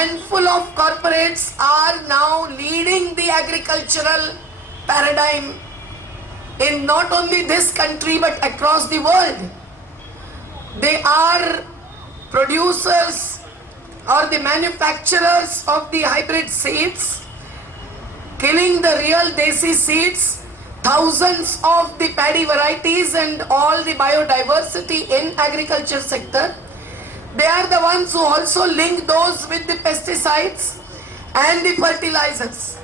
handful of corporates are now leading the agricultural paradigm in not only this country but across the world. They are producers or the manufacturers of the hybrid seeds, killing the real desi seeds, thousands of the paddy varieties and all the biodiversity in agriculture sector. They are the ones who also link those with the pesticides and the fertilizers.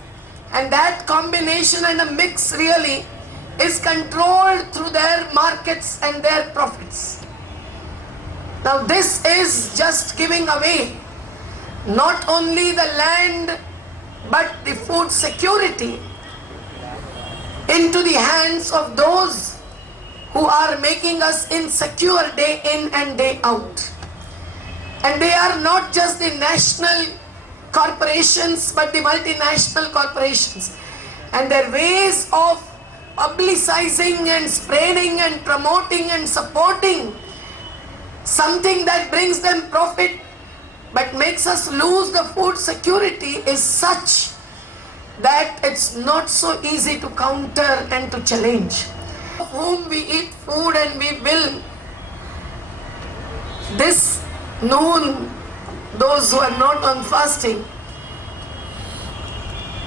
And that combination and a mix really is controlled through their markets and their profits. Now this is just giving away not only the land but the food security into the hands of those who are making us insecure day in and day out. And they are not just the national corporations but the multinational corporations. And their ways of publicizing and spreading and promoting and supporting something that brings them profit but makes us lose the food security is such that it's not so easy to counter and to challenge. Of whom we eat food and we will this noon, those who are not on fasting,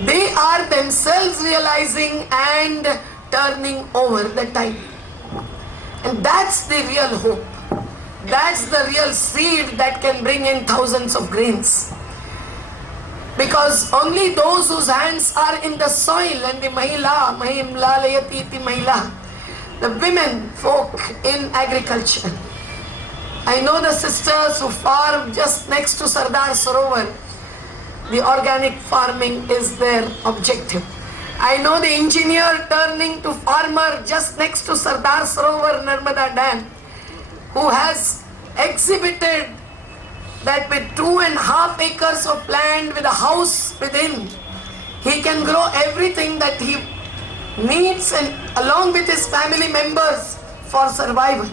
they are themselves realizing and turning over the tide. And that's the real hope. That's the real seed that can bring in thousands of grains. Because only those whose hands are in the soil, and the mahila, the women folk in agriculture. I know the sisters who farm just next to Sardar Sarovar. The organic farming is their objective. I know the engineer turning to farmer just next to Sardar Sarovar Narmada Dam, who has exhibited that with 2.5 acres of land with a house within, he can grow everything that he needs and along with his family members for survival,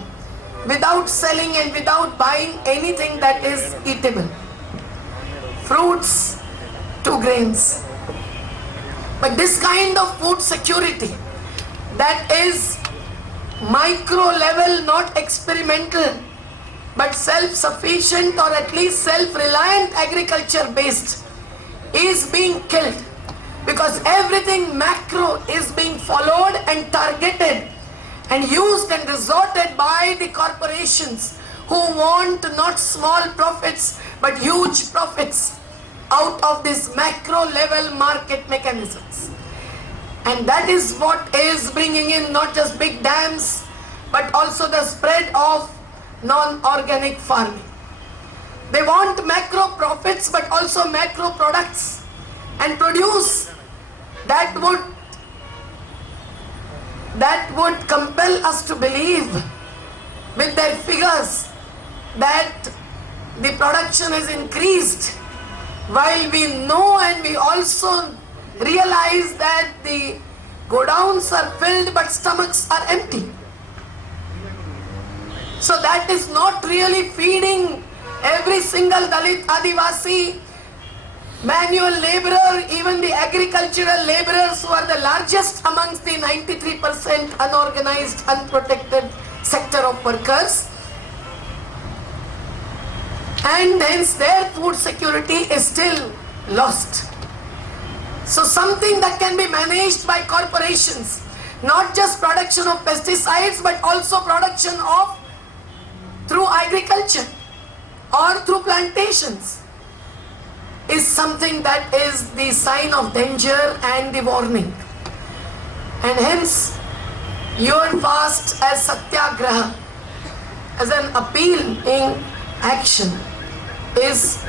without selling and without buying anything that is eatable. Fruits to grains. But this kind of food security that is micro level, not experimental, but self-sufficient or at least self-reliant agriculture based, is being killed because everything macro is being followed and targeted and used and resorted by the corporations who want not small profits but huge profits out of these macro level market mechanisms. And that is what is bringing in not just big dams but also the spread of non-organic farming. They want macro profits but also macro products and produce that would compel us to believe with their figures that the production is increased, while we know and we also realize that the godowns are filled but stomachs are empty. So that is not really feeding every single Dalit, Adivasi, manual laborer, even the agricultural laborers who are the largest amongst the 93% unorganized, unprotected sector of workers. And hence their food security is still lost. So something that can be managed by corporations, not just production of pesticides but also production of through agriculture or through plantations, is something that is the sign of danger and the warning. And hence your fast as satyagraha, as an appeal in action, is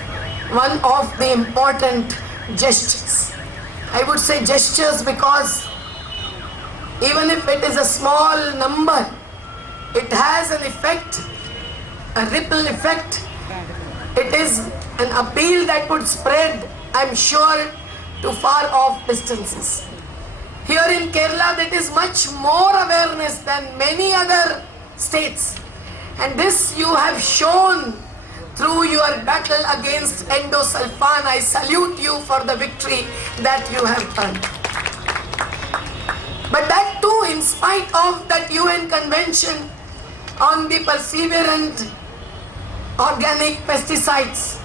one of the important gestures. I would say gestures because even if it is a small number, it has an effect, a ripple effect. It is an appeal that would spread, I'm sure, to far off distances. Here in Kerala, there is much more awareness than many other states. And this you have shown through your battle against endosulfan. I salute you for the victory that you have earned. But that too, in spite of that UN Convention on the Perseverant Organic Pesticides,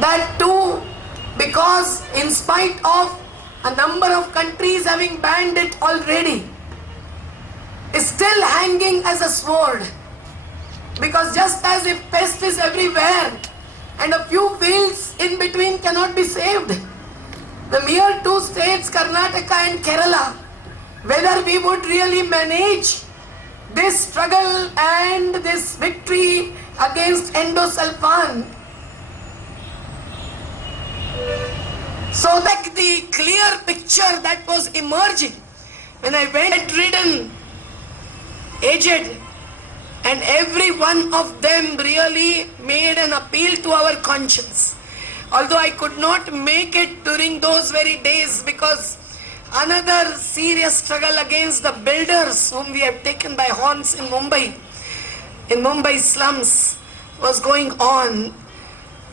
that too, because in spite of a number of countries having banned it already, is still hanging as a sword. Because just as if pest is everywhere and a few fields in between cannot be saved, the mere two states, Karnataka and Kerala, whether we would really manage this struggle and this victory against endosulfan, so that the clear picture that was emerging when I went ridden, aged, and every one of them really made an appeal to our conscience. Although I could not make it during those very days because another serious struggle against the builders whom we have taken by horns in Mumbai slums was going on.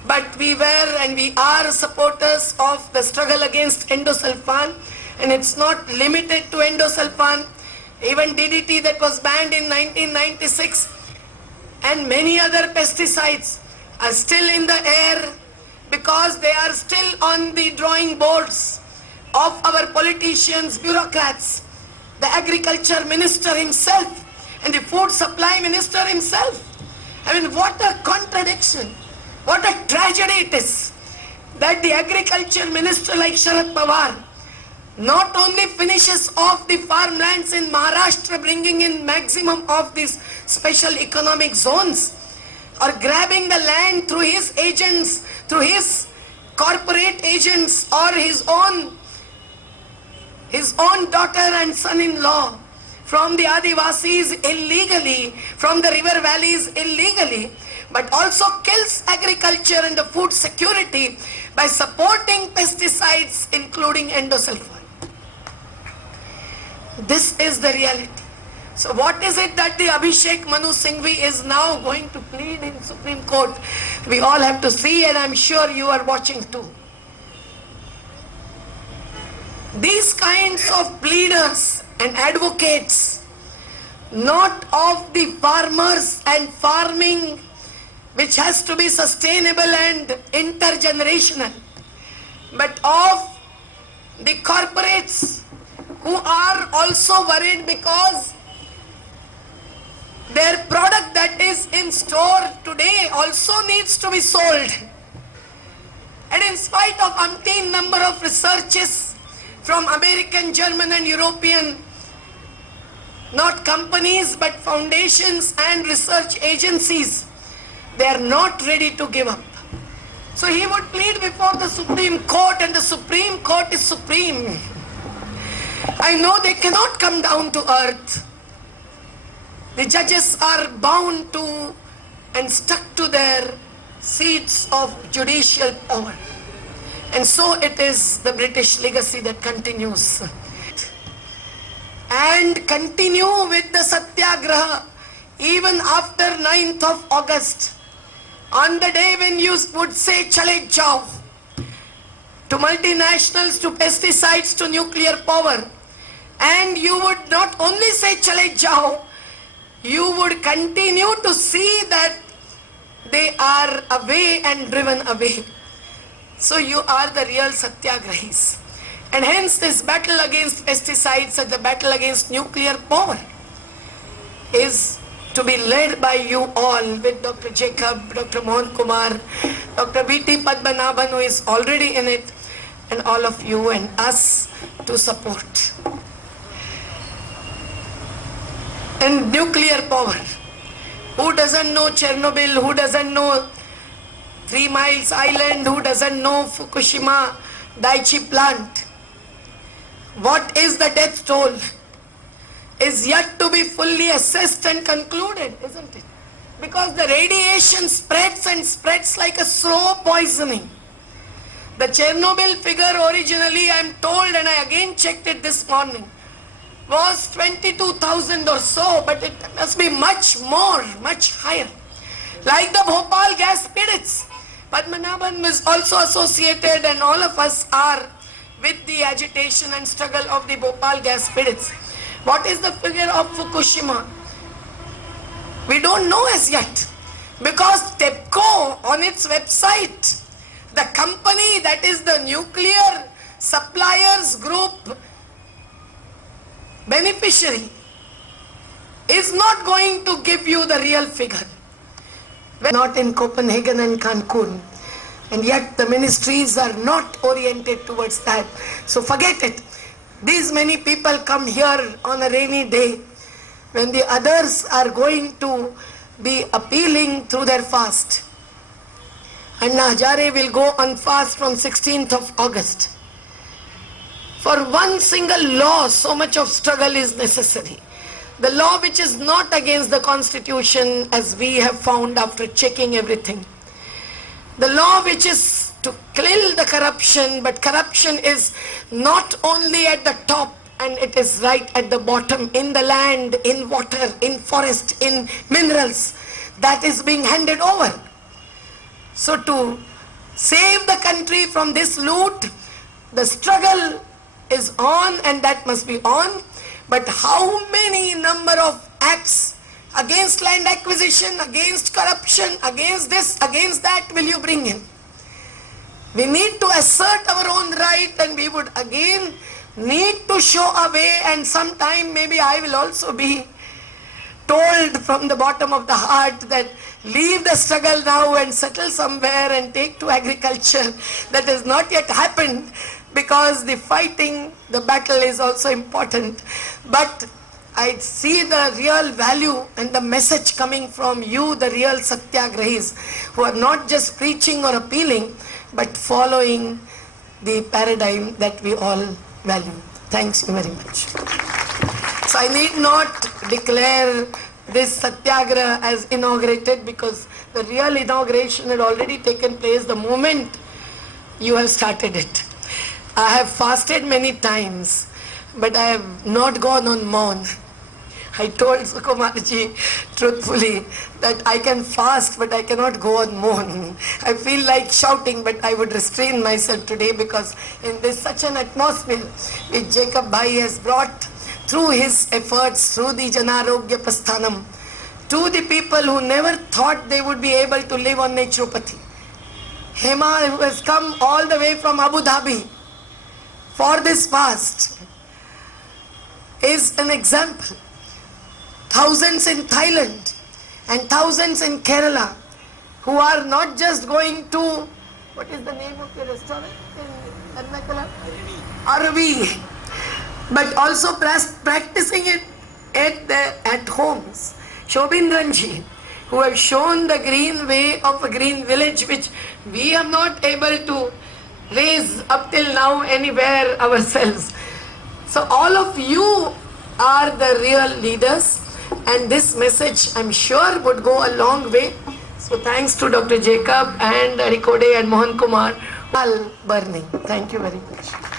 But we were and we are supporters of the struggle against endosulfan, and it's not limited to endosulfan. Even DDT that was banned in 1996 and many other pesticides are still in the air because they are still on the drawing boards of our politicians, bureaucrats, the agriculture minister himself and the food supply minister himself. I mean, what a contradiction, what a tragedy it is that the agriculture minister like Sharad Pawar not only finishes off the farmlands in Maharashtra, bringing in maximum of these special economic zones, or grabbing the land through his agents, through his corporate agents, or his own daughter and son-in-law from the Adivasis illegally, from the river valleys illegally, but also kills agriculture and the food security by supporting pesticides including endosulfan. This is the reality. So what is it that the Abhishek Manu Singhvi is now going to plead in Supreme Court? We all have to see, and I'm sure you are watching too. These kinds of pleaders and advocates, not of the farmers and farming which has to be sustainable and intergenerational, but of the corporates who are also worried because their product that is in store today also needs to be sold. And in spite of umpteen number of researches from American, German and European, not companies but foundations and research agencies, they are not ready to give up. So he would plead before the Supreme Court, and the Supreme Court is supreme. I know they cannot come down to earth. The judges are bound to and stuck to their seats of judicial power. And so it is the British legacy that continues. And continue with the Satyagraha even after 9th of August. On the day when you would say Chale Jao to multinationals, to pesticides, to nuclear power, and you would not only say Chale Jao, you would continue to see that they are away and driven away. So you are the real Satyagrahis. And hence this battle against pesticides and the battle against nuclear power is to be led by you all, with Dr. Jacob, Dr. Mohan Kumar, Dr. V.T. Padmanabhan, who is already in it, and all of you and us to support. And nuclear power. Who doesn't know Chernobyl? Who doesn't know 3 Miles Island? Who doesn't know Fukushima Daiichi plant? What is the death toll is yet to be fully assessed and concluded, isn't it? Because the radiation spreads and spreads like a slow poisoning. The Chernobyl figure originally, I am told, and I again checked it this morning, was 22,000 or so, but it must be much more, much higher. Like the Bhopal gas spirits. Padmanabhan is also associated, and all of us are, with the agitation and struggle of the Bhopal gas spirits. What is the figure of Fukushima? We don't know as yet, because TEPCO on its website, the company that is the nuclear suppliers group beneficiary, is not going to give you the real figure. We're not in Copenhagen and Cancun, and yet the ministries are not oriented towards that. So forget it. These many people come here on a rainy day when the others are going to be appealing through their fast. Anna Hazare will go on fast from 16th of August. For one single law, so much of struggle is necessary. The law which is not against the constitution, as we have found after checking everything. The law which is to kill the corruption, but corruption is not only at the top, and it is right at the bottom, in the land, in water, in forest, in minerals, that is being handed over. So to save the country from this loot, the struggle is on, and that must be on. But how many number of acts against land acquisition, against corruption, against this, against that will you bring in? We need to assert our own right, and we would again need to show a way, and sometime maybe I will also be told from the bottom of the heart that leave the struggle now and settle somewhere and take to agriculture. That has not yet happened, because the fighting, the battle is also important. But I see the real value and the message coming from you, the real satyagrahis, who are not just preaching or appealing, but following the paradigm that we all value. Thanks you very much. So I need not declare this satyagraha as inaugurated, because the real inauguration had already taken place the moment you have started it. I have fasted many times, but I have not gone on maun. I told Sukumarji truthfully that I can fast, but I cannot go on maun. I feel like shouting, but I would restrain myself today, because in this such an atmosphere which Jacob Bhai has brought through his efforts, through the Janarogya Prasthanam, to the people who never thought they would be able to live on naturopathy. Hema, who has come all the way from Abu Dhabi for this fast, is an example. Thousands in Thailand and thousands in Kerala, who are not just going to, what is the name of the restaurant in Ernakulam? Arvi, but also practicing it at homes. Shobindranji, who have shown the green way of a green village, which we are not able to raise up till now anywhere ourselves. So all of you are the real leaders, and this message I'm sure would go a long way. So thanks to Dr. Jacob and Arikode and Mohan Kumar. All burning. Thank you very much.